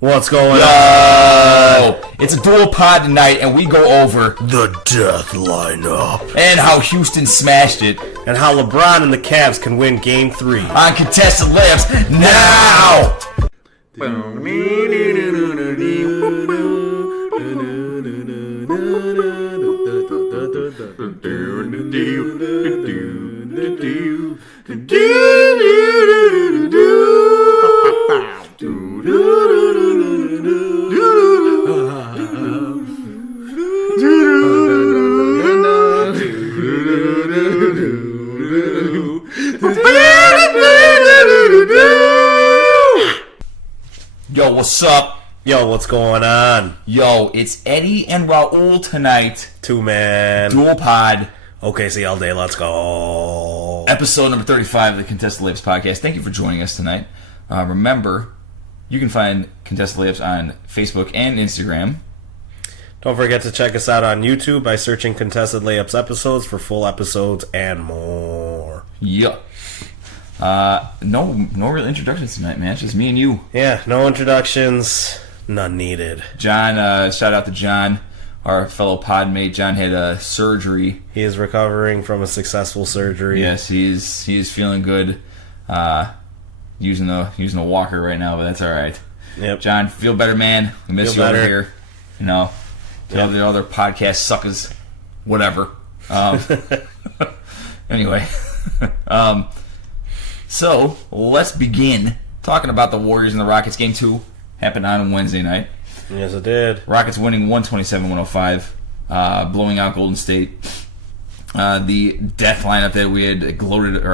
What's going Yo! on? It's a dual pod tonight, and we go over The death lineup. and how Houston smashed it And how LeBron and the Cavs can win Game 3. on contested layups now. Yo, what's up? Yo, what's going on? Yo, it's Eddie and Raul tonight. Two-man. Dual pod, OKC all day, let's go. episode number 35 of the Contested Layups podcast. Thank you for joining us tonight. Remember, you can find Contested Layups on Facebook and Instagram. Don't forget to check us out on YouTube by searching Contested Layups episodes for full episodes and more. Yeah. No real introductions tonight, man. It's just me and you. Yeah, no introductions, none needed. John, shout out to John, our fellow pod mate. John had surgery. He is recovering from a successful surgery. Yes, he is feeling good. Using a walker right now, but that's all right. Yep. John, feel better, man. We miss Feel you over better. here. You know, Yep. the other podcast suckers, whatever. Anyway, so let's begin talking about the Warriors and the Rockets. Game 2 happened on Wednesday night. Yes, it did. Rockets winning 127-105, blowing out Golden State. The death lineup that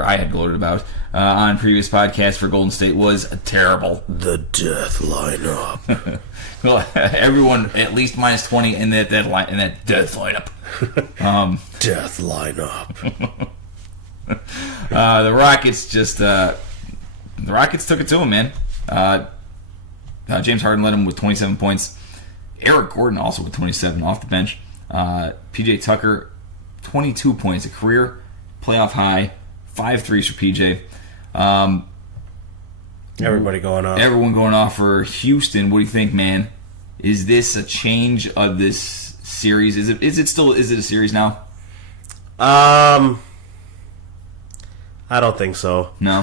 I had gloated about on previous podcasts for Golden State was terrible. The death lineup. Well, everyone at least minus 20 in that death lineup. Death lineup. The Rockets took it to him, man. James Harden led him with 27 points. Eric Gordon also with 27 off the bench. PJ Tucker, 22 points, a career playoff high, 5 threes for PJ. Everybody going off. Everyone going off for Houston. What do you think, man? Is this a change of this series? Is it a series now? I don't think so. No.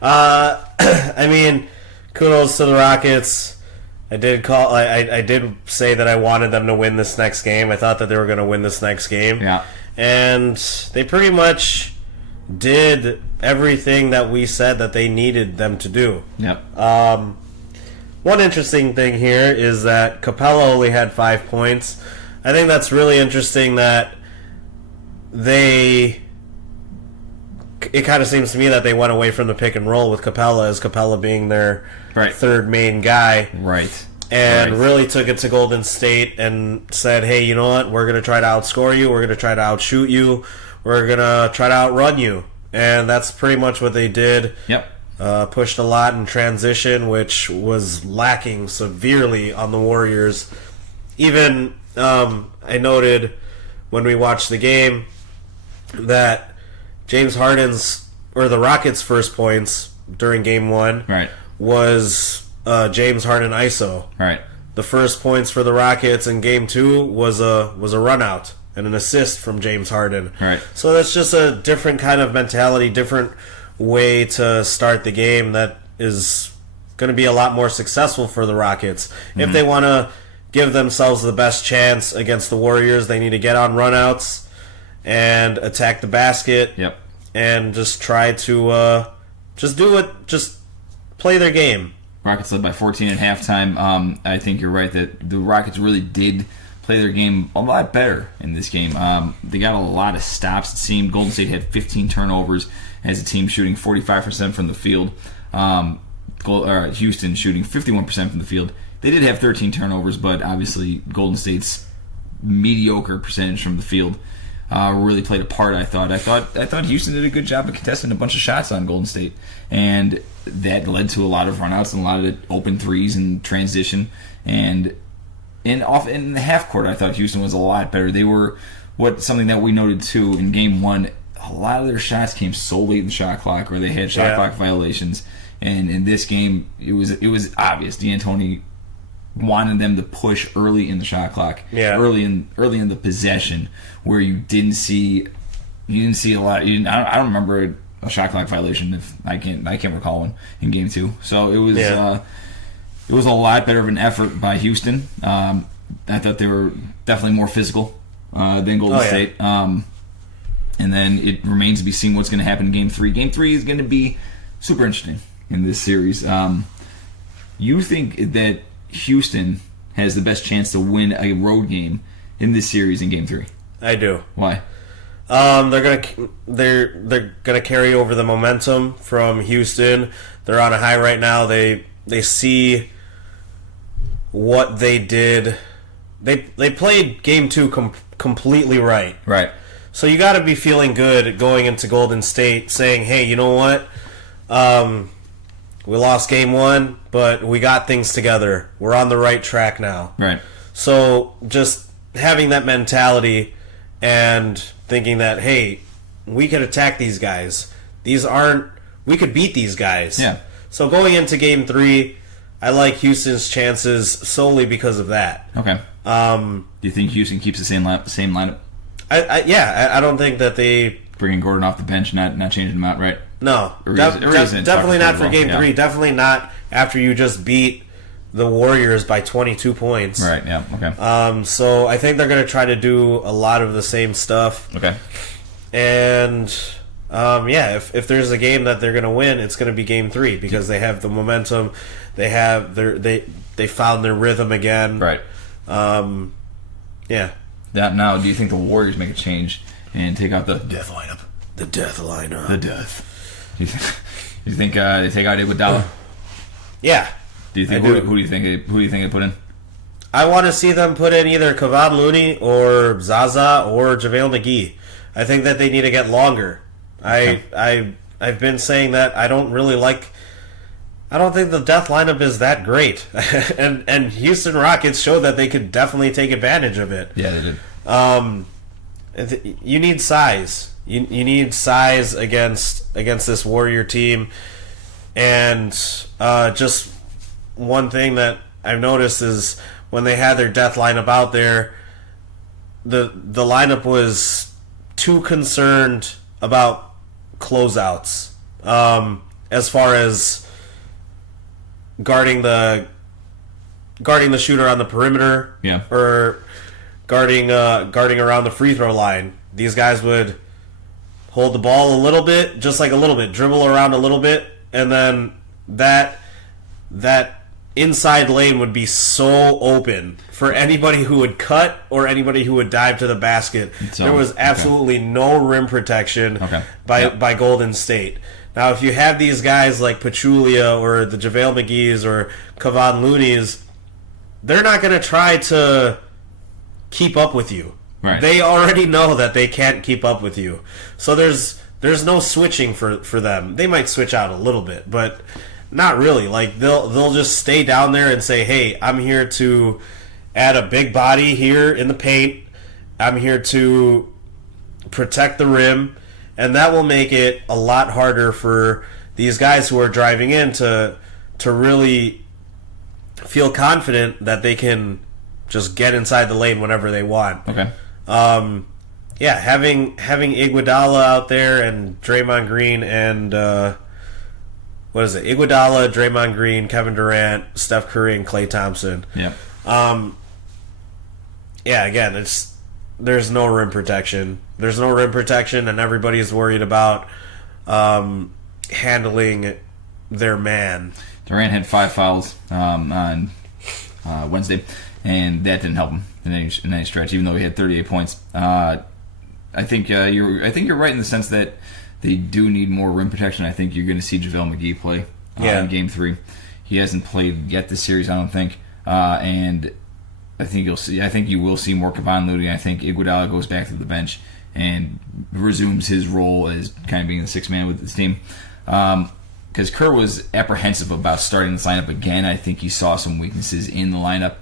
I mean, kudos to the Rockets. I did say that I wanted them to win this next game. I thought that they were going to win this next game. Yeah. And they pretty much did everything that we said that they needed them to do. Yep. One interesting thing here is that Capella only had 5 points. I think that's really interesting that it kind of seems to me that they went away from the pick and roll with Capella, as Capella being their third main guy. Right. And really took it to Golden State and said, hey, you know what? We're going to try to outscore you. We're going to try to outshoot you. We're going to try to outrun you. And that's pretty much what they did. Yep. Pushed a lot in transition, which was lacking severely on the Warriors. Even I noted when we watched the game that James Harden's, or the Rockets' first points during Game 1 was James Harden ISO. Right. The first points for the Rockets in Game 2 was a run out and an assist from James Harden. Right. So that's just a different kind of mentality, different way to start the game that is going to be a lot more successful for the Rockets. Mm-hmm. If they want to give themselves the best chance against the Warriors, they need to get on runouts and attack the basket. Yep. And just try to just play their game. Rockets led by 14 at halftime. I think you're right that the Rockets really did play their game a lot better in this game. They got a lot of stops, it seemed. Golden State had 15 turnovers as a team, shooting 45% from the field. Houston shooting 51% from the field. They did have 13 turnovers, but obviously Golden State's mediocre percentage from the field really played a part. I thought Houston did a good job of contesting a bunch of shots on Golden State, and that led to a lot of runouts and a lot of open threes and transition. And in the half court, I thought Houston was a lot better. They were something that we noted too in Game 1. A lot of their shots came so late in the shot clock, or they had shot clock violations, And in this game, it was obvious. D'Antoni wanted them to push early in the shot clock, early in the possession, where you didn't see a lot. I don't remember a shot clock violation. If I can't recall one in Game 2. So it was a lot better of an effort by Houston. I thought they were definitely more physical than Golden State. And then it remains to be seen what's going to happen in Game 3. Game 3 is going to be super interesting in this series. You think that Houston has the best chance to win a road game in this series in Game 3? I do. Why? They're gonna carry over the momentum from Houston. They're on a high right now. They see what they did. They played Game 2 completely right. Right. So you got to be feeling good going into Golden State, saying, "Hey, you know what? We lost Game 1, but we got things together. We're on the right track now." Right. So just having that mentality and thinking that, hey, we could attack these guys. We could beat these guys. Yeah. So going into Game 3, I like Houston's chances solely because of that. Okay. Do you think Houston keeps the same lineup? I don't think that they bringing Gordon off the bench, not changing him out, right? No, definitely not for Game 3. Definitely not after you just beat the Warriors by 22 points. Right. Yeah. Okay. So I think they're going to try to do a lot of the same stuff. Okay. And if there's a game that they're going to win, it's going to be Game 3 because they have the momentum. They have they found their rhythm again. Right. Yeah. Now, do you think the Warriors make a change and take out the death lineup? The death lineup. The death. Do you think they take out Iguodala? Yeah. Do you think who do you think they put in? I want to see them put in either Kevon Looney or Zaza or JaVale McGee. I think that they need to get longer. I've been saying that I don't think the death lineup is that great. and Houston Rockets showed that they could definitely take advantage of it. Yeah, they did. You need size. You need size against this Warrior team. And just one thing that I've noticed is when they had their death lineup out there, the lineup was too concerned about closeouts as far as guarding the shooter on the perimeter, or guarding around the free throw line. These guys would hold the ball a little bit, dribble around a little bit, and then that inside lane would be so open for anybody who would cut or anybody who would dive to the basket. There was absolutely no rim protection by Golden State. Now, if you have these guys like Pachulia or the JaVale McGee's or Kevon Looney's, they're not going to try to keep up with you. Right. They already know that they can't keep up with you. So there's no switching for them. They might switch out a little bit, but not really. Like they'll just stay down there and say, "Hey, I'm here to add a big body here in the paint. I'm here to protect the rim." And that will make it a lot harder for these guys who are driving in to really feel confident that they can just get inside the lane whenever they want. Okay. Having Iguodala out there and Draymond Green and Iguodala, Draymond Green, Kevin Durant, Steph Curry, and Klay Thompson. Yeah. Again, there's no rim protection. There's no rim protection, and everybody's worried about handling their man. Durant had 5 fouls on Wednesday, and that didn't help him in any stretch, even though he had 38 points. I think you're right in the sense that they do need more rim protection. I think you're going to see JaVale McGee play in Game 3. He hasn't played yet this series, I don't think, and I think you will see more Kevon Looney. I think Iguodala goes back to the bench and resumes his role as kind of being the sixth man with this team. Because Kerr was apprehensive about starting this lineup again. I think he saw some weaknesses in the lineup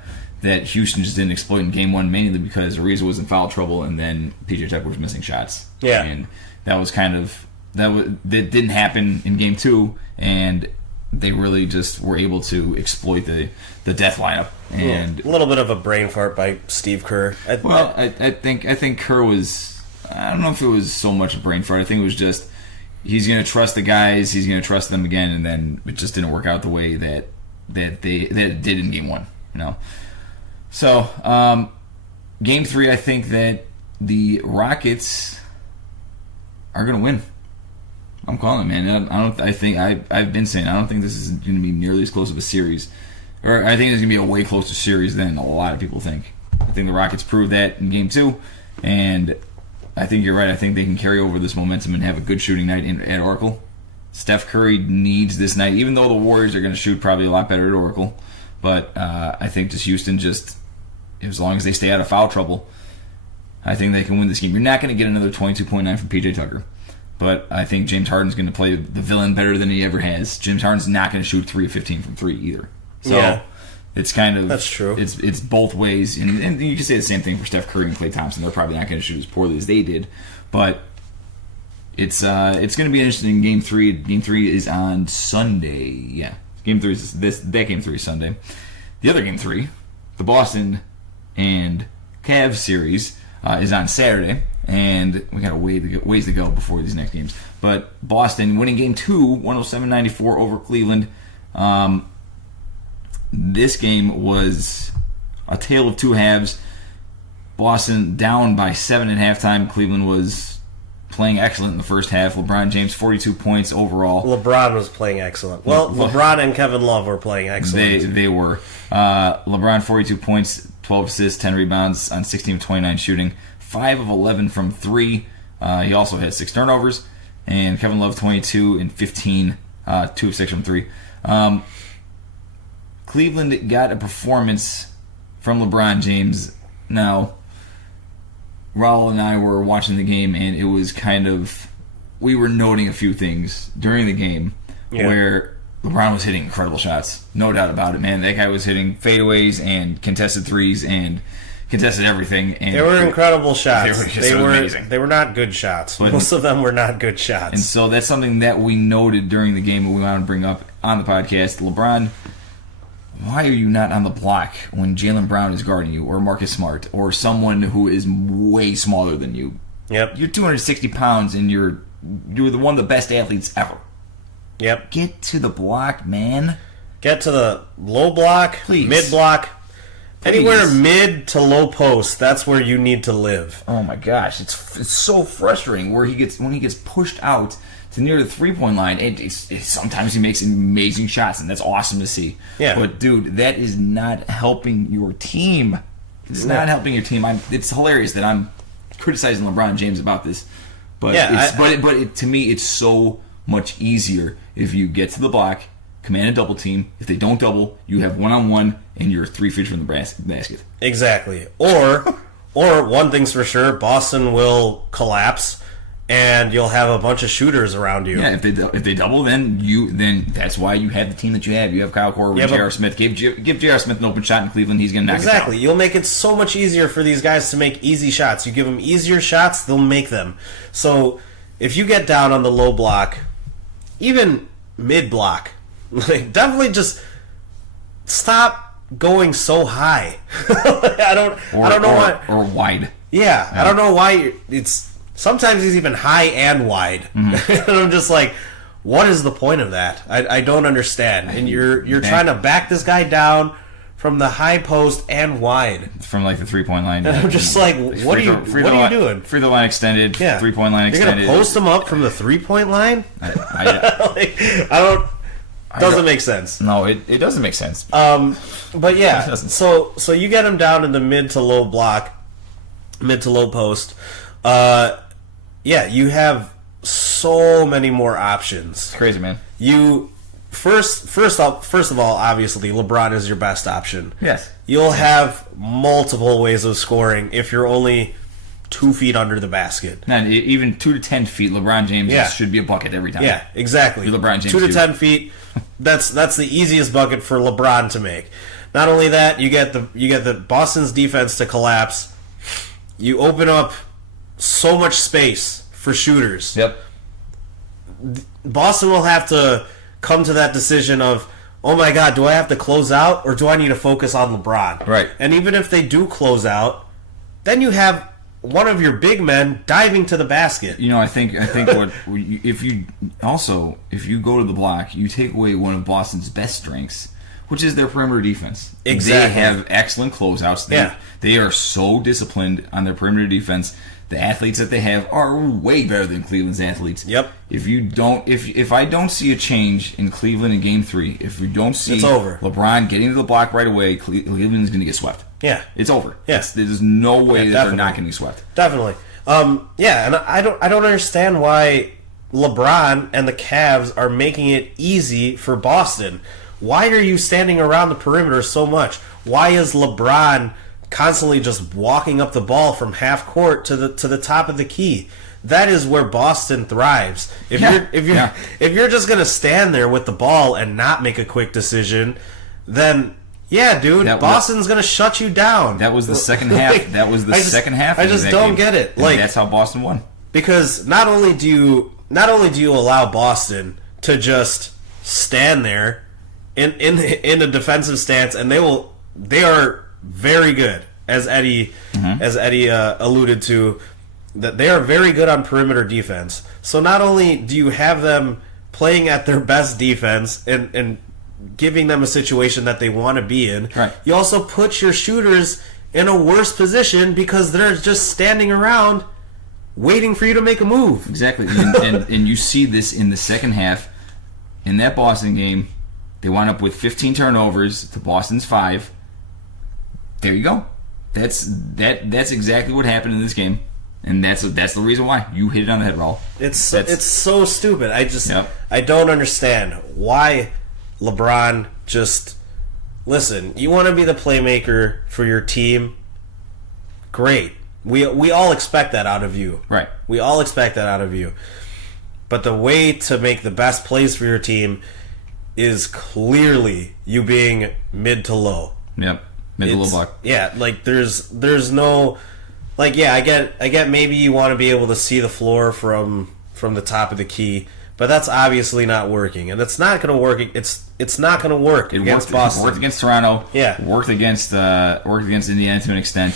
that Houston just didn't exploit in Game 1, mainly because Ariza was in foul trouble and then PJ Tucker was missing shots. Yeah. And that was that didn't happen in Game 2, and they really just were able to exploit the death lineup. And a little bit of a brain fart by Steve Kerr. I think Kerr was, I don't know if it was so much a brain fart. I think it was just he's going to trust the guys, he's going to trust them again, and then it just didn't work out the way that it did in Game 1. So Game 3, I think that the Rockets are going to win. I'm calling it, man. I've been saying I don't think this is going to be nearly as close of a series, or I think it's going to be a way closer series than a lot of people think. I think the Rockets proved that in Game 2, and I think you're right. I think they can carry over this momentum and have a good shooting night at Oracle. Steph Curry needs this night, even though the Warriors are going to shoot probably a lot better at Oracle. But I think just Houston, as long as they stay out of foul trouble, I think they can win this game. You're not going to get another 22.9 from PJ Tucker. But I think James Harden's going to play the villain better than he ever has. James Harden's not going to shoot 3 of 15 from 3 either. So it's kind of... That's true. It's both ways. And you can say the same thing for Steph Curry and Klay Thompson. They're probably not going to shoot as poorly as they did. But it's going to be interesting. Game 3. Game 3 is on Sunday. Yeah. Game 3 is that Game 3 is Sunday. The other Game 3, the Boston and Cavs series, is on Saturday. And we got a ways to go before these next games. But Boston winning Game 2, 107-94 over Cleveland. This game was a tale of two halves. Boston down by 7 at halftime. Cleveland was playing excellent in the first half. LeBron James, 42 points overall. LeBron was playing excellent. Well, LeBron and Kevin Love were playing excellent. They were. LeBron, 42 points, 12 assists, 10 rebounds on 16 of 29 shooting. 5 of 11 from 3. He also had 6 turnovers. And Kevin Love, 22 and 15, 2 of 6 from 3. Cleveland got a performance from LeBron James. Now, Raul and I were watching the game, and it was kind of... We were noting a few things during the game where LeBron was hitting incredible shots. No doubt about it, man. That guy was hitting fadeaways and contested threes and... contested everything. And they were incredible shots. They were amazing. They were not good shots. Most of them were not good shots. And so that's something that we noted during the game and we want to bring up on the podcast. LeBron, why are you not on the block when Jaylen Brown is guarding you, or Marcus Smart, or someone who is way smaller than you? Yep. You're 260 pounds and you're the one of the best athletes ever. Yep. Get to the block, man. Get to the low block, Please. mid block. Please. Anywhere mid to low post, that's where you need to live. Oh my gosh, it's so frustrating when he gets pushed out to near the 3-point line. Sometimes he makes amazing shots, and that's awesome to see. Yeah. But dude, that is not helping your team. It's not helping your team. It's hilarious that I'm criticizing LeBron James about this, but to me, it's so much easier if you get to the block, command a double team. If they don't double, you have one-on-one, and you're 3 feet from the basket. Exactly. Or one thing's for sure, Boston will collapse, and you'll have a bunch of shooters around you. Yeah, if they double, then that's why you have the team that you have. You have Kyle Korver, J.R. Smith. Give J.R. Smith an open shot in Cleveland, he's going to knock it down. Exactly. You'll make it so much easier for these guys to make easy shots. You give them easier shots, they'll make them. So if you get down on the low block, even mid block, definitely just stop going so high. I don't know why. Or wide. Yeah, I don't know why it's. Sometimes he's even high and wide. Mm-hmm. And I'm just like, what is the point of that? I don't understand. And you're trying to back this guy down from the high post and wide. From like the 3-point line. And I'm just like, what are you doing? Free throw line extended, 3-point line extended. You're going to post him up from the 3-point line? Doesn't make sense. No, it doesn't make sense. But yeah, so you get him down in the mid to low block, mid to low post. Yeah, you have so many more options. It's crazy, man. You first of all, obviously, LeBron is your best option. Yes. You'll have multiple ways of scoring if you're only 2 feet under the basket. Not even 2 to 10 feet. LeBron James should be a bucket every time. Yeah, exactly. You're LeBron James 2 to 10 feet. That's the easiest bucket for LeBron to make. Not only that, you get the Boston's defense to collapse. You open up so much space for shooters. Yep. Boston will have to come to that decision of, oh my God, do I have to close out or do I need to focus on LeBron? Right. And even if they do close out, then you have one of your big men diving to the basket. I think what if you go to the block, you take away one of Boston's best strengths, which is their perimeter defense. Exactly. They have excellent closeouts. They are so disciplined on their perimeter defense. The athletes that they have are way better than Cleveland's athletes. Yep. If I don't see a change in Cleveland in Game 3, if we don't see it's over. LeBron getting to the block right away, Cleveland's going to get swept. Yeah. It's over. Yeah. There's no way that definitely. they're not getting swept. Definitely. And I don't understand why LeBron and the Cavs are making it easy for Boston. Why are you standing around the perimeter so much? Why is LeBron constantly just walking up the ball from half court to the top of the key? That is where Boston thrives. If you're just gonna stand there with the ball and not make a quick decision, then Boston's gonna shut you down. That was the second half. That was the second half. I just don't get it. And that's how Boston won. Because not only do you allow Boston to just stand there in a defensive stance, and they are very good, as Eddie alluded to, that they are very good on perimeter defense. So not only do you have them playing at their best defense and giving them a situation that they want to be in, right, you also put your shooters in a worse position because they're just standing around waiting for you to make a move. Exactly. And you see this in the second half. In that Boston game, they wound up with 15 turnovers to Boston's 5. There you go. That's exactly what happened in this game, and that's the reason why. You hit it on the head, Raul. It's so stupid. I don't understand why LeBron just listen. You want to be the playmaker for your team? Great. We all expect that out of you. Right. We all expect that out of you. But the way to make the best plays for your team is clearly you being mid to low. Yep. Mid to low block. Yeah, like there's no I get maybe you want to be able to see the floor from the top of the key, but that's obviously not working, and it's not going to work. It's not going to work against Boston. It worked against Toronto. Yeah. Worked against Indiana to an extent.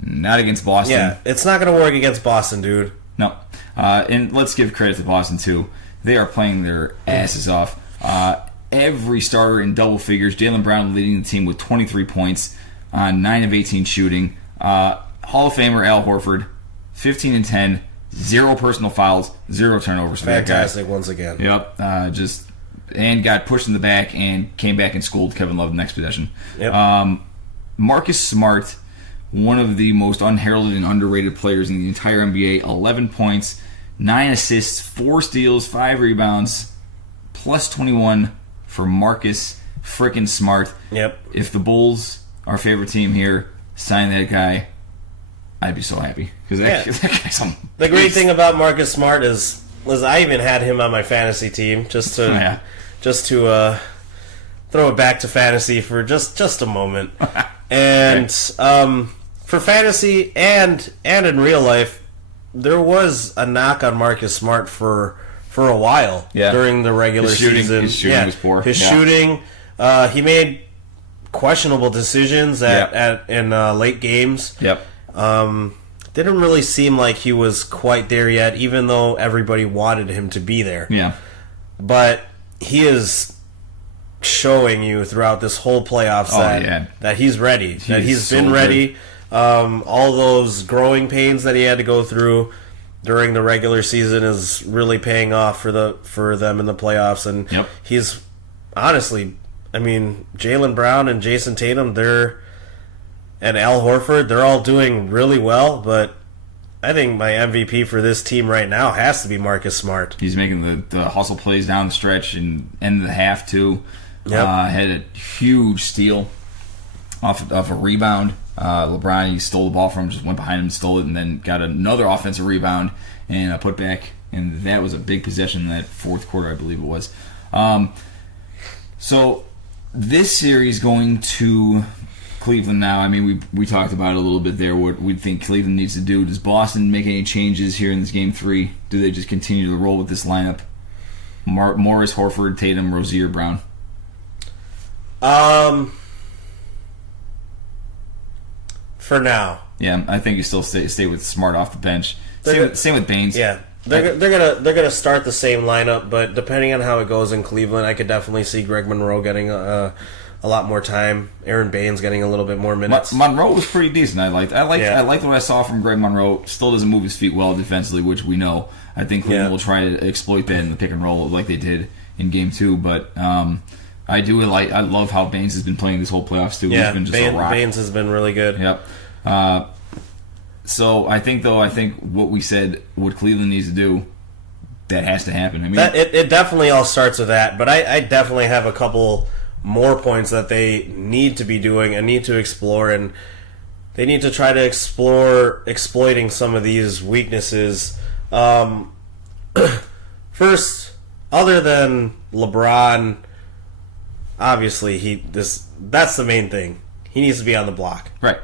Not against Boston. Yeah, it's not going to work against Boston, dude. No. And let's give credit to Boston, too. They are playing their asses off. Every starter in double figures. Jaylen Brown leading the team with 23 points on 9 of 18 shooting. Hall of Famer Al Horford, 15 and 10, 0 personal fouls, 0 turnovers. Fantastic once again. Yep. And got pushed in the back and came back and schooled Kevin Love the next possession. Yep. Marcus Smart, one of the most unheralded and underrated players in the entire NBA, 11 points, 9 assists, 4 steals, 5 rebounds, plus 21 for Marcus frickin' Smart. Yep. If the Bulls, our favorite team here, sign that guy, I'd be so happy. Because that guy's on. The great thing about Marcus Smart is I even had him on my fantasy team just to throw it back to fantasy for just a moment. And for fantasy and in real life, there was a knock on Marcus Smart for a while during the regular season. His shooting was poor. His shooting, he made questionable decisions in late games. Yep. Didn't really seem like he was quite there yet, even though everybody wanted him to be there. Yeah. But he is showing you throughout this whole playoffs that he's ready. That he's been ready. All those growing pains that he had to go through during the regular season is really paying off for them in the playoffs. And he's honestly, I mean, Jaylen Brown and Jason Tatum, and Al Horford, they're all doing really well, but I think my MVP for this team right now has to be Marcus Smart. He's making the hustle plays down the stretch and end of the half, too. Yep. Had a huge steal off a rebound. LeBron, he stole the ball from him, just went behind him and stole it, and then got another offensive rebound and a putback. And that was a big possession in that fourth quarter, I believe it was. So this series going to Cleveland now. I mean, we talked about it a little bit there, what we think Cleveland needs to do. Does Boston make any changes here in this Game 3? Do they just continue to roll with this lineup? Morris, Horford, Tatum, Rozier, Brown. For now. Yeah, I think you still stay with Smart off the bench. Same with Baines. Yeah, they're gonna start the same lineup, but depending on how it goes in Cleveland, I could definitely see Greg Monroe getting a lot more time. Aaron Baines getting a little bit more minutes. Monroe was pretty decent. I liked what I saw from Greg Monroe. Still doesn't move his feet well defensively, which we know. I think Cleveland will try to exploit that in the pick and roll like they did in Game 2. But I love how Baines has been playing this whole playoffs too. Yeah, He's been just a rock. Baines has been really good. Yep. So I think what we said, what Cleveland needs to do, that has to happen. I mean, it definitely all starts with that. But I definitely have a couple more points that they need to be doing and need to explore, and they need to try to explore exploiting some of these weaknesses. First, other than LeBron, obviously that's the main thing. He needs to be on the block. Right.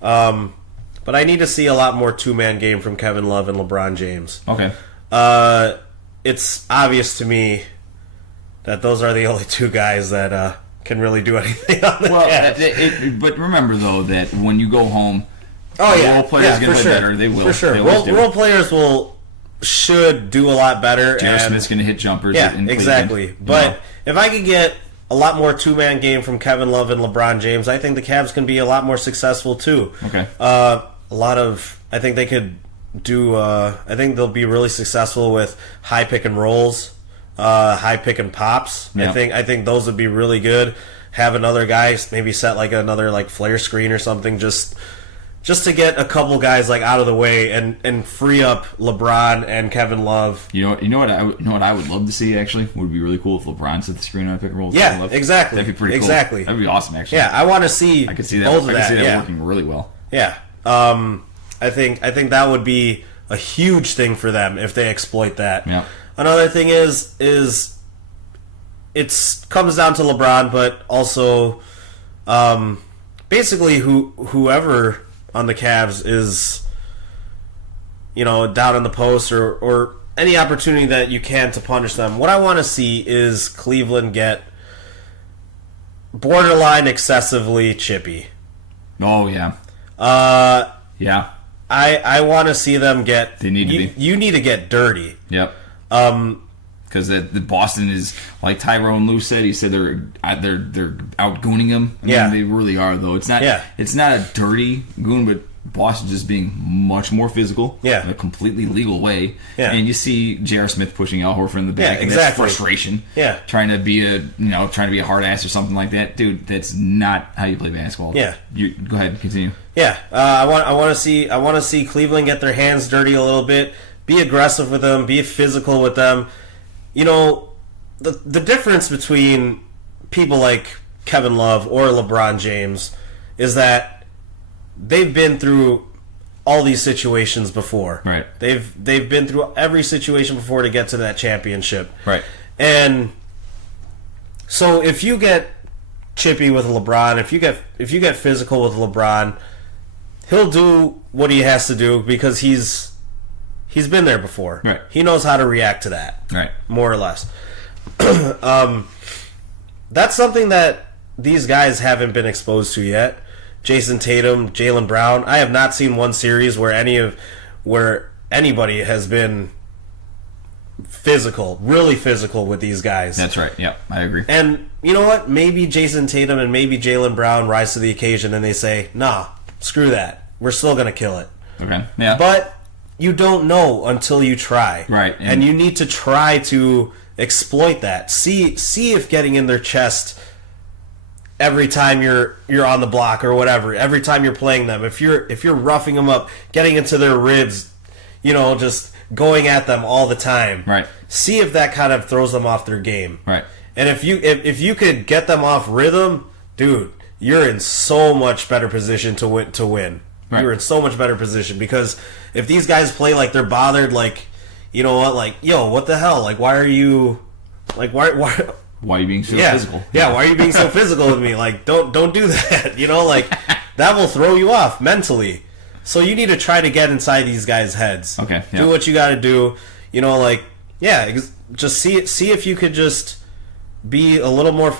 But I need to see a lot more two-man game from Kevin Love and LeBron James. Okay. It's obvious to me that those are the only two guys that can really do anything on the Cavs. But remember, though, that when you go home, role players are going to play better. They will. For sure. Role players should do a lot better. J.R. Smith's going to hit jumpers. Yeah, exactly. But if I could get a lot more two-man game from Kevin Love and LeBron James, I think the Cavs can be a lot more successful, too. Okay. I think they could do. I think they'll be really successful with high pick and rolls, high pick and pops. Yeah. I think those would be really good. Have another guy maybe set like another like flare screen or something, just to get a couple guys like out of the way and free up LeBron and Kevin Love. You know what I would love to see actually would be really cool if LeBron set the screen on pick and roll. Yeah, exactly. That'd be pretty cool. Exactly. That'd be awesome actually. Yeah, I want to see. I could see that. Both of I could see that yeah. working really well. Yeah. I think that would be a huge thing for them if they exploit that. Yeah. Another thing is it comes down to LeBron, but also basically whoever on the Cavs is down in the post or any opportunity that you can to punish them. What I want to see is Cleveland get borderline excessively chippy. Oh yeah. Yeah. I want to see them get. They need to be. You need to get dirty. Yep. Because the Boston is like Tyrone Lue said. He said they're outgooning them. I mean, they really are though. It's not. Yeah. It's not a dirty goon, but Boston just being much more physical. Yeah. In a completely legal way. Yeah. And you see J.R. Smith pushing Al Horford in the back. Yeah, and exactly. That's frustration. Yeah. Trying to be a hard ass or something like that, dude. That's not how you play basketball. Yeah. Go ahead, continue. Yeah. I want to see Cleveland get their hands dirty a little bit. Be aggressive with them. Be physical with them. The difference between people like Kevin Love or LeBron James is that they've been through all these situations before. Right. They've been through every situation before to get to that championship. Right. And so if you get chippy with LeBron, if you get physical with LeBron, he'll do what he has to do because he's been there before. Right. He knows how to react to that. Right. More or less. That's something that these guys haven't been exposed to yet. Jason Tatum, Jaylen Brown. I have not seen one series where anybody has been really physical with these guys. That's right. Yep, I agree. And you know what? Maybe Jason Tatum and maybe Jaylen Brown rise to the occasion and they say, nah, screw that. We're still going to kill it. Okay. Yeah. But you don't know until you try. Right. And you need to try to exploit that. See if getting in their chest every time you're on the block or whatever, every time you're playing them, if you're roughing them up, getting into their ribs, just going at them all the time. Right. See if that kind of throws them off their game. Right. And if you could get them off rhythm, dude, you're in so much better position to win. Right. You're in so much better position because if these guys play like they're bothered, like, you know what, like, yo, what the hell? Like, why are you Why are you being so physical? Yeah, why are you being so physical with me? Like, don't do that. Like, that will throw you off mentally. So you need to try to get inside these guys' heads. Okay. Yeah. Do what you got to do. just see if you could just be a little more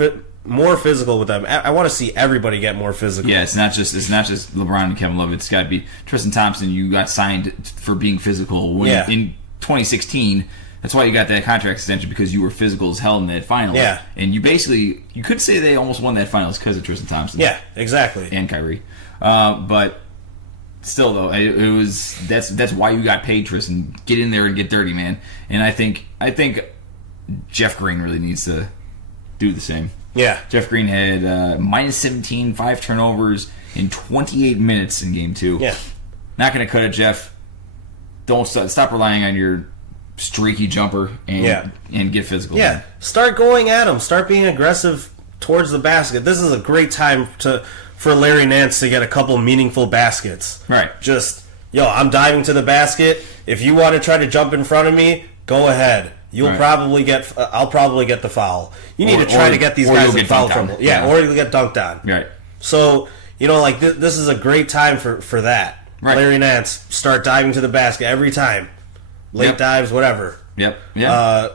physical with them. I want to see everybody get more physical. Yeah, it's not just LeBron and Kevin Love. It's got to be Tristan Thompson. You got signed for being physical in 2016. That's why you got that contract extension, because you were physical as hell in that finals. Yeah. And you could say they almost won that finals because of Tristan Thompson. Yeah, exactly. And Kyrie. But still, though, that's why you got paid, Tristan. Get in there and get dirty, man. And I think Jeff Green really needs to do the same. Yeah. Jeff Green had minus 17, 5 turnovers in 28 minutes in Game 2. Yeah. Not going to cut it, Jeff. Don't stop relying on your streaky jumper and get physical. Yeah. Man. Start going at him. Start being aggressive towards the basket. This is a great time for Larry Nance to get a couple meaningful baskets. Right. Just, I'm diving to the basket. If you want to try to jump in front of me, go ahead. I'll probably get the foul. You need to try to get these guys in foul trouble. Yeah, or you'll get dunked on. Right. So, this is a great time for that. Right. Larry Nance, start diving to the basket every time. Late dives, whatever. Yep. Yeah.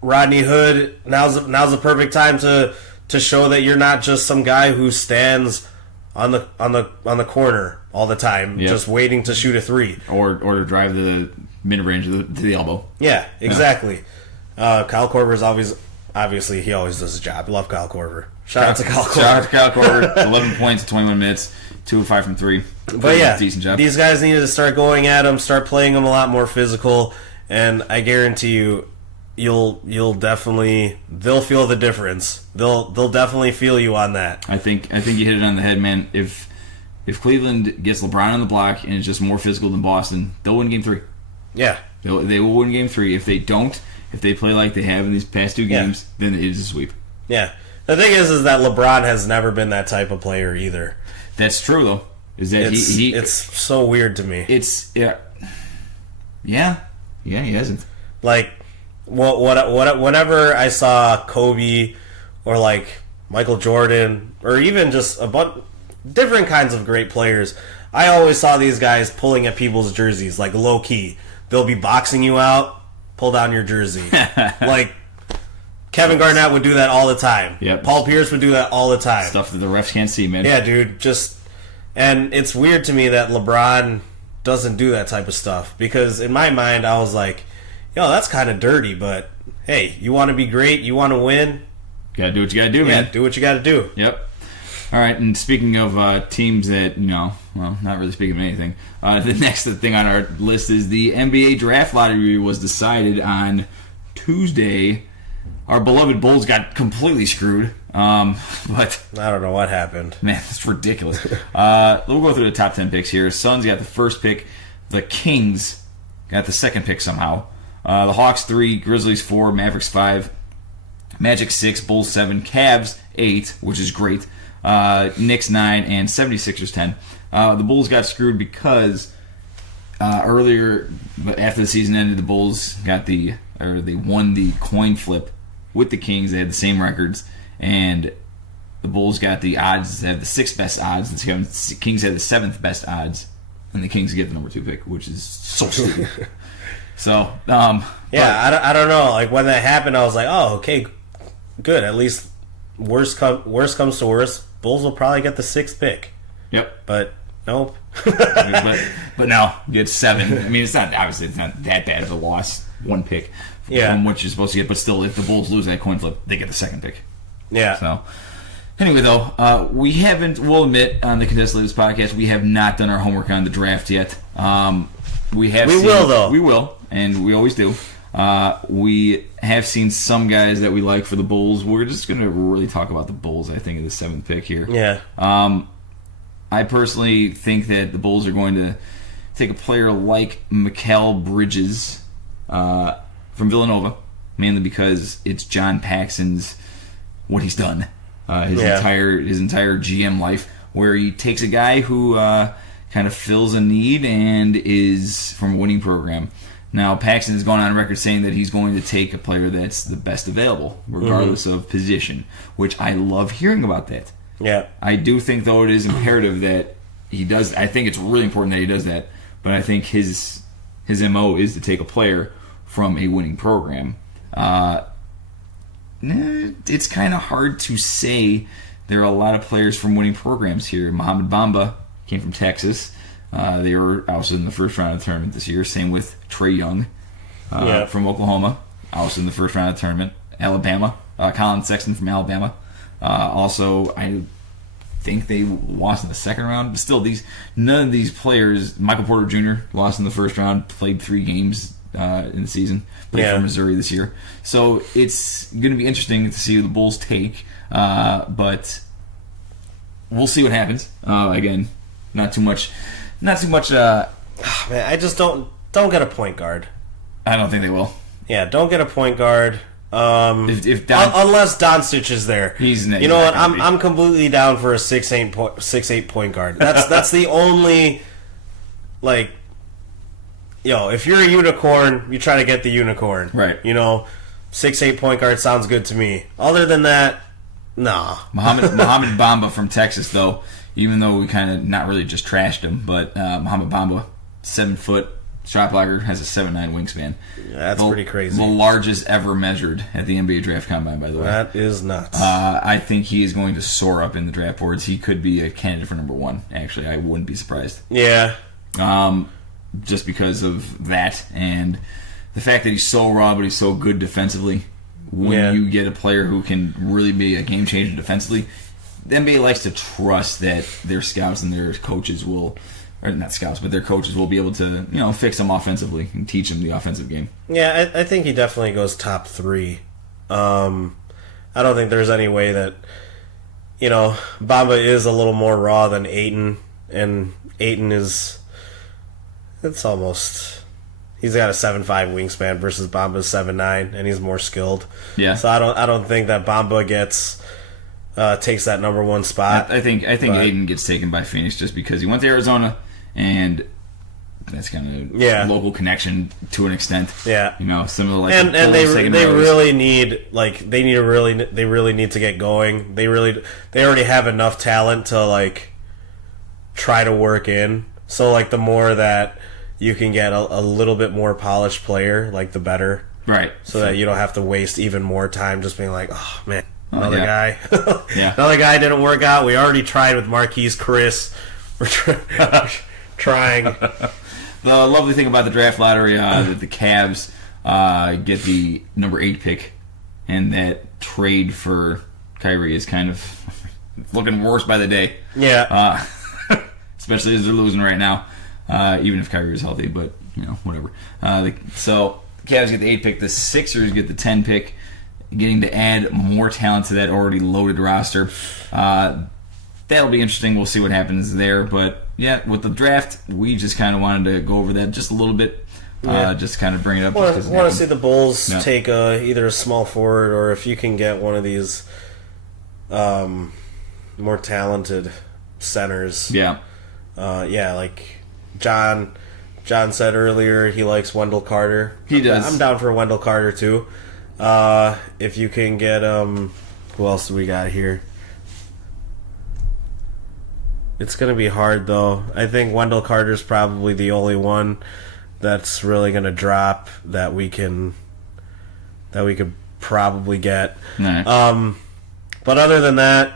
Rodney Hood, now's the perfect time to show that you're not just some guy who stands on the corner all the time, just waiting to shoot a three. Or to drive the mid-range to the elbow. Yeah, exactly. Kyle Korver's obviously he always does his job. I love Kyle Korver. Shout out to Kyle Korver. 11 points, 21 minutes, 2 of 5 from 3. But yeah, decent job. These guys need to start going at him, start playing him a lot more physical, and I guarantee you'll they'll feel the difference. They'll definitely feel you on that. I think you hit it on the head, man. If Cleveland gets LeBron on the block and is just more physical than Boston, they'll win Game 3. Yeah. They will win Game 3. If they don't, if they play like they have in these past 2 games, then it is a sweep. Yeah. The thing is that LeBron has never been that type of player either. That's true, though. Is that it's so weird to me. He hasn't. Like, whenever I saw Kobe or like Michael Jordan or even just a bunch different kinds of great players, I always saw these guys pulling at people's jerseys, like low key. They'll be boxing you out, pull down your jersey. Like Kevin Garnett would do that all the time. Yep. Paul Pierce would do that all the time. Stuff that the refs can't see, man. Yeah, dude. And it's weird to me that LeBron doesn't do that type of stuff, because in my mind I was like, that's kind of dirty, but hey, you want to be great, you want to win, gotta do what you gotta do, man. Do what you gotta do. Yep. All right, and speaking of teams that, not really speaking of anything, the next thing on our list is the NBA draft lottery was decided on Tuesday. Our beloved Bulls got completely screwed. But I don't know what happened. Man, it's ridiculous. We'll go through the top 10 picks here. Suns got the first pick. The Kings got the second pick somehow. The Hawks 3, Grizzlies 4, Mavericks 5, Magic 6, Bulls 7, Cavs 8, which is great. Knicks 9, and 76ers 10. The Bulls got screwed because earlier, after the season ended, the Bulls they won the coin flip with the Kings. They had the same records, and the Bulls got the odds. They have the 6th best odds. The Kings had the 7th best odds, and the Kings get the number 2 pick, which is so stupid. So, I don't know. Like when that happened, I was like, oh, okay, good. At least worst comes to worst, Bulls will probably get the 6th pick. Yep. But nope. but no, you get 7. I mean, it's not that bad of a loss. 1 pick from what you're supposed to get, but still, if the Bulls lose that coin flip, they get the 2nd pick. Yeah. So, anyway, though, we'll admit on the Contested Layups podcast, we have not done our homework on the draft yet. We will, though. We will, and we always do. We have seen some guys that we like for the Bulls. We're just going to really talk about the Bulls, I think, in the 7th pick here. Yeah. I personally think that the Bulls are going to take a player like Mikal Bridges from Villanova, mainly because it's John Paxson's what he's done his entire GM life, where he takes a guy who kind of fills a need and is from a winning program. Now, Paxson has gone on record saying that he's going to take a player that's the best available, regardless of position, which I love hearing about that. Yeah. I do think, though, it is imperative that he does. I think it's really important that he does that, but I think his MO is to take a player from a winning program. It's kind of hard to say. There are a lot of players from winning programs here. Mohamed Bamba came from Texas. They were also in the first round of the tournament this year. Same with Trae Young from Oklahoma, also in the first round of the tournament. Alabama, Colin Sexton from Alabama. Also, I think they lost in the second round. But still, none of these players. Michael Porter Jr. lost in the first round. Played 3 games in the season. Played for Missouri this year. So it's going to be interesting to see who the Bulls take. But we'll see what happens. Again, not too much. Man, I just don't get a point guard. I don't think they will. Yeah, don't get a point guard. Unless Doncic is there, you know what? I'm completely down for a 6'8" point guard. That's the only, like, if you're a unicorn, you try to get the unicorn, right? 6'8" point guard sounds good to me. Other than that, nah. Mohamed Bamba from Texas, though, even though we kind of not really just trashed him, but Mohamed Bamba, 7 foot. Shot blocker, has a 7'9" wingspan. Yeah, that's pretty crazy. The largest ever measured at the NBA Draft Combine, by the way. That is nuts. I think he is going to soar up in the draft boards. He could be a candidate for number 1, actually. I wouldn't be surprised. Yeah. Just because of that and the fact that he's so raw, but he's so good defensively. When you get a player who can really be a game changer defensively, the NBA likes to trust that their scouts and their coaches will... Or not scouts, but their coaches will be able to, fix them offensively and teach them the offensive game. Yeah, I think he definitely goes top 3. I don't think there's any way that, Bamba is a little more raw than Ayton, and Ayton he's got a 7'5" wingspan versus Bamba's 7'9", and he's more skilled. Yeah. So I don't think that Bamba takes that number 1 spot. I think Ayton gets taken by Phoenix just because he went to Arizona. And that's kind of local connection to an extent. Yeah, similar like. And they really need they really need to get going. They already have enough talent to try to work in. So the more that you can get a little bit more polished player, the better. Right. So that you don't have to waste even more time just being like, oh man, another guy. Yeah. Another guy didn't work out. We already tried with Marquise Chris. We're trying. The lovely thing about the draft lottery that the Cavs get the number 8 pick, and that trade for Kyrie is kind of looking worse by the day. Yeah. Especially as they're losing right now, even if Kyrie is healthy, but whatever. So the Cavs get the 8 pick, the Sixers get the 10 pick, getting to add more talent to that already loaded roster. That'll be interesting. We'll see what happens there. But, yeah, with the draft, we just kind of wanted to go over that just a little bit. Just kind of bring it up. I want to see the Bulls take either a small forward or if you can get one of these more talented centers. Yeah. Like John said earlier, he likes Wendell Carter. He does. I'm down for Wendell Carter, too. If you can get... who else do we got here? It's going to be hard, though. I think Wendell Carter's probably the only one that's really going to drop that we could probably get. Right. But other than that,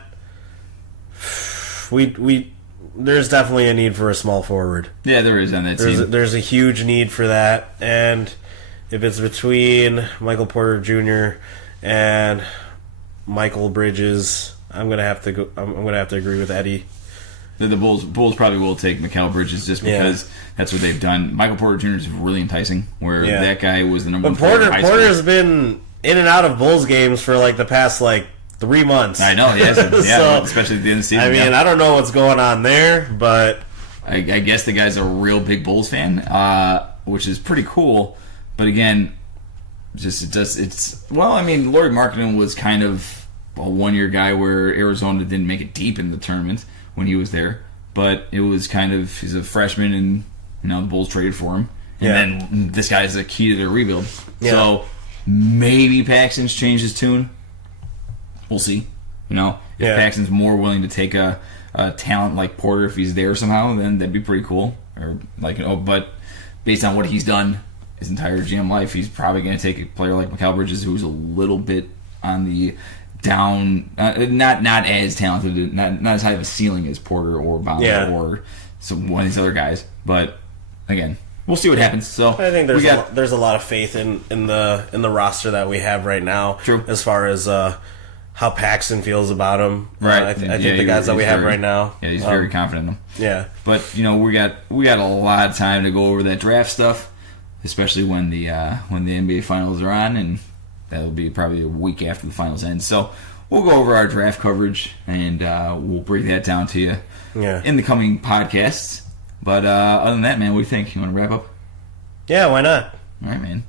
there's definitely a need for a small forward. Yeah, there is on that team. There's a huge need for that, and if it's between Michael Porter Jr. and Michael Bridges, I'm gonna have to agree with Eddie. The Bulls probably will take Mikal Bridges just because that's what they've done. Michael Porter Jr. is really enticing, where that guy was the number 1 player in high school. Porter's been in and out of Bulls games for the past 3 months. I know, yes, So, especially at the end of the season. I mean, I don't know what's going on there, but I guess the guy's a real big Bulls fan, which is pretty cool. But again, Lauri Markkanen was kind of a 1-year guy where Arizona didn't make it deep in the tournament when he was there, but it was kind of, he's a freshman and the Bulls traded for him, and then this guy's the key to their rebuild. So maybe Paxton's changed his tune. We'll see. If Paxton's more willing to take a talent like Porter, if he's there somehow, then that'd be pretty cool. But based on what he's done his entire GM life, he's probably going to take a player like Mikal Bridges, who's a little bit on the down, not as talented, not as high of a ceiling as Porter or Bamba or one of these other guys. But again, we'll see what happens. So I think there's a lot of faith in the roster that we have right now. True. As far as how Paxton feels about him. Right. I think the guys that we have right now. Yeah, he's very confident in them. Yeah. But we got a lot of time to go over that draft stuff, especially when the NBA finals are on, and that'll be probably a week after the finals end. So we'll go over our draft coverage, and we'll break that down to you in the coming podcasts. But other than that, man, what do you think? You want to wrap up? Yeah, why not? All right, man.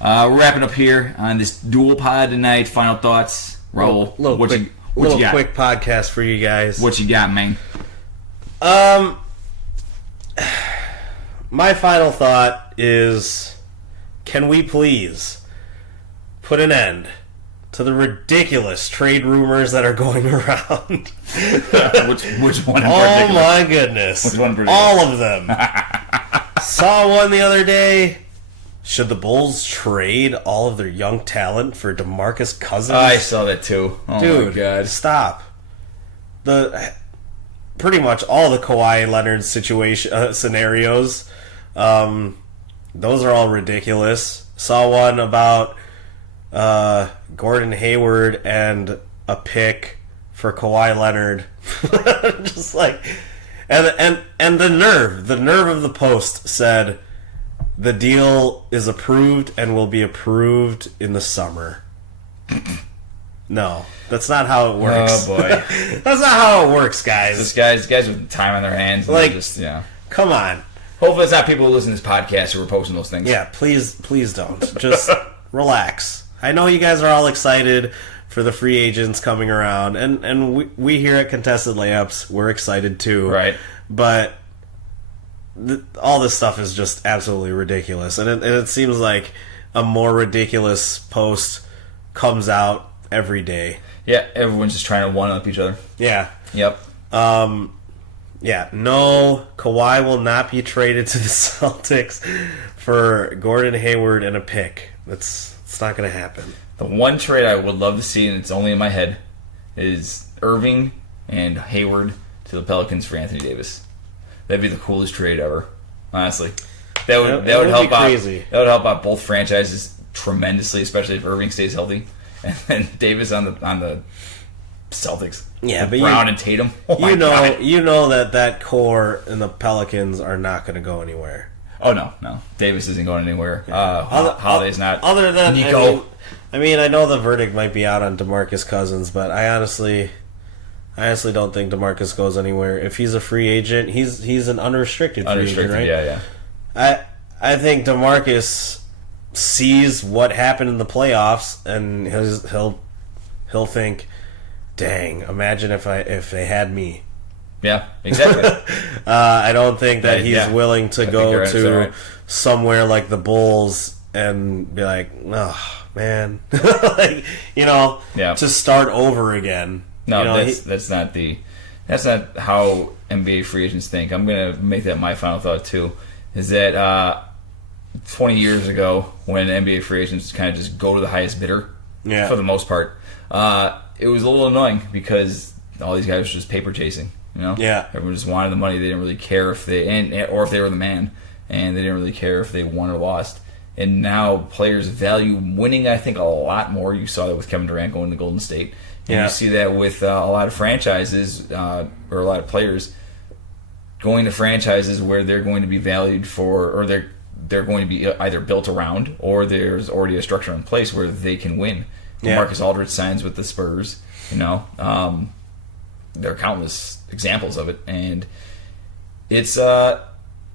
We're wrapping up here on this dual pod tonight. Final thoughts, Raul. Quick podcast for you guys. What you got, man? My final thought is, can we please put an end to the ridiculous trade rumors that are going around? which one in oh particular? My goodness. Which one in particular? All of them. Saw one the other day. Should the Bulls trade all of their young talent for DeMarcus Cousins? I saw that too. Oh, dude, my God. Stop. Pretty much all the Kawhi Leonard scenarios, those are all ridiculous. Saw one about Gordon Hayward and a pick for Kawhi Leonard. Just like, and the nerve of the Post said the deal is approved and will be approved in the summer. No, that's not how it works. Oh boy, that's not how it works, guys. This guys with time on their hands, like, just, come on. Hopefully, it's not people who listen to this podcast who are posting those things. Yeah, please don't. Just relax. I know you guys are all excited for the free agents coming around, and we here at Contested Layups, we're excited too. Right. But all this stuff is just absolutely ridiculous, and it seems like a more ridiculous post comes out every day. Yeah, everyone's just trying to one-up each other. Yeah. Yep. Yeah, no, Kawhi will not be traded to the Celtics for Gordon Hayward and a pick. It's not going to happen. The one trade I would love to see, and it's only in my head, is Irving and Hayward to the Pelicans for Anthony Davis. That'd be the coolest trade ever, honestly. That would help out. Crazy. That would help out both franchises tremendously, especially if Irving stays healthy, and then Davis on the Celtics. Yeah, but Brown and Tatum. You know that core and the Pelicans are not going to go anywhere. Oh no, Davis isn't going anywhere. Holiday's not. Other than Nico. I know the verdict might be out on DeMarcus Cousins, but I honestly don't think DeMarcus goes anywhere. If he's a free agent, he's an unrestricted free agent, right? Yeah. I think DeMarcus sees what happened in the playoffs, and he'll think, dang, imagine if they had me. Yeah, exactly. I don't think that he's willing to go to somewhere like the Bulls and be like, oh man, to start over again. No, that's not how NBA free agents think. I'm gonna make that my final thought too. Is that 20 years ago, when NBA free agents kind of just go to the highest bidder, for the most part, it was a little annoying because all these guys were just paper chasing. Everyone just wanted the money. They didn't really care if or if they were the man, and they didn't really care if they won or lost. And now players value winning, I think, a lot more. You saw that with Kevin Durant going to Golden State. And you see that with a lot of franchises or a lot of players going to franchises where they're going to be valued for, or they're going to be either built around, or there's already a structure in place where they can win. Marcus Aldridge signs with the Spurs. There are countless examples of it, and it's a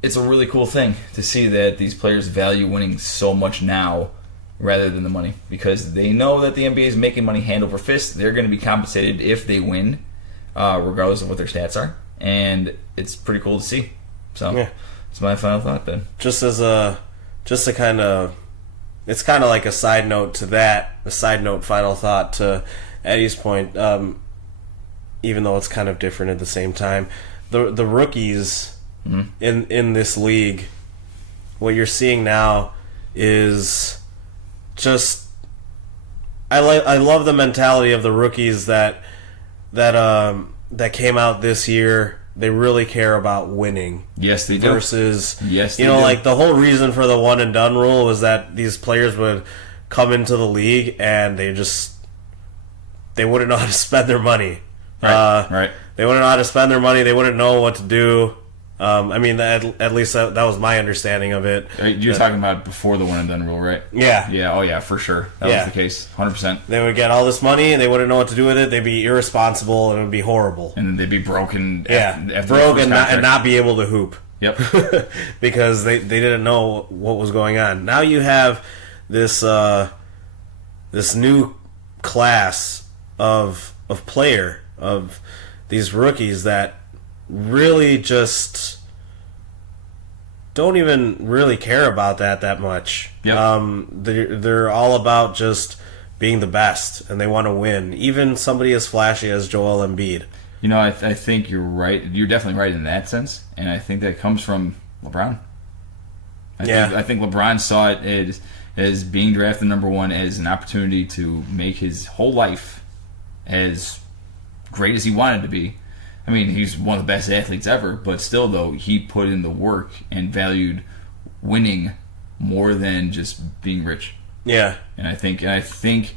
really cool thing to see that these players value winning so much now rather than the money, because they know that the NBA is making money hand over fist. They're going to be compensated if they win, regardless of what their stats are, and it's pretty cool to see. So it's my final thought then. It's kind of like a side note to that, a side note final thought to Eddie's point, even though it's kind of different at the same time. The rookies in this league, what you're seeing now is just I love the mentality of the rookies that came out this year. They really care about winning. Yes, they do. Versus, yes, you know, like the whole reason for the one and done rule was that these players would come into the league and they wouldn't know how to spend their money. Right. They wouldn't know how to spend their money. They wouldn't know what to do. I mean, at least that was my understanding of it. You're talking about before the one and done rule, right? Yeah. Yeah. Oh, yeah, for sure. That was the case. 100%. They would get all this money and they wouldn't know what to do with it. They'd be irresponsible and it would be horrible. And then they'd be broken. After broke and not be able to hoop. Yep. Because they didn't know what was going on. Now you have this this new class of player, of these rookies that really just don't even really care about that much. Yep. They're all about just being the best, and they want to win. Even somebody as flashy as Joel Embiid. You know, I think you're right. You're definitely right in that sense, and I think that comes from LeBron. I think LeBron saw it as being drafted number one as an opportunity to make his whole life as great as he wanted to be. I mean, he's one of the best athletes ever, but still, though, he put in the work and valued winning more than just being rich. Yeah. And I think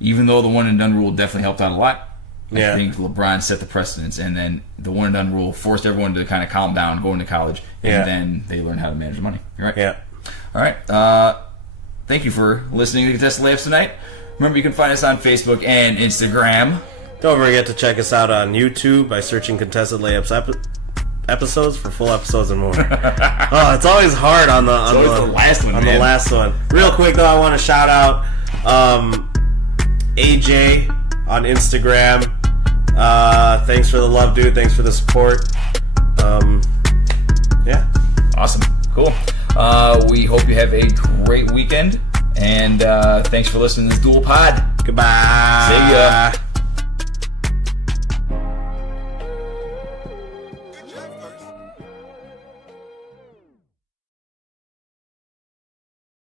even though the one and done rule definitely helped out a lot, I think LeBron set the precedence, and then the one and done rule forced everyone to kind of calm down, go into college, and then they learned how to manage the money. You're right. Yeah. All right. Thank you for listening to Contested Layups tonight. Remember, you can find us on Facebook and Instagram. Don't forget to check us out on YouTube by searching Contested Layups episodes for full episodes and more. Oh, it's always hard on the last one. The last one. Real quick though, I want to shout out AJ on Instagram. Thanks for the love, dude. Thanks for the support. Yeah. Awesome. Cool. We hope you have a great weekend, and thanks for listening to this Dual Pod. Goodbye. See ya.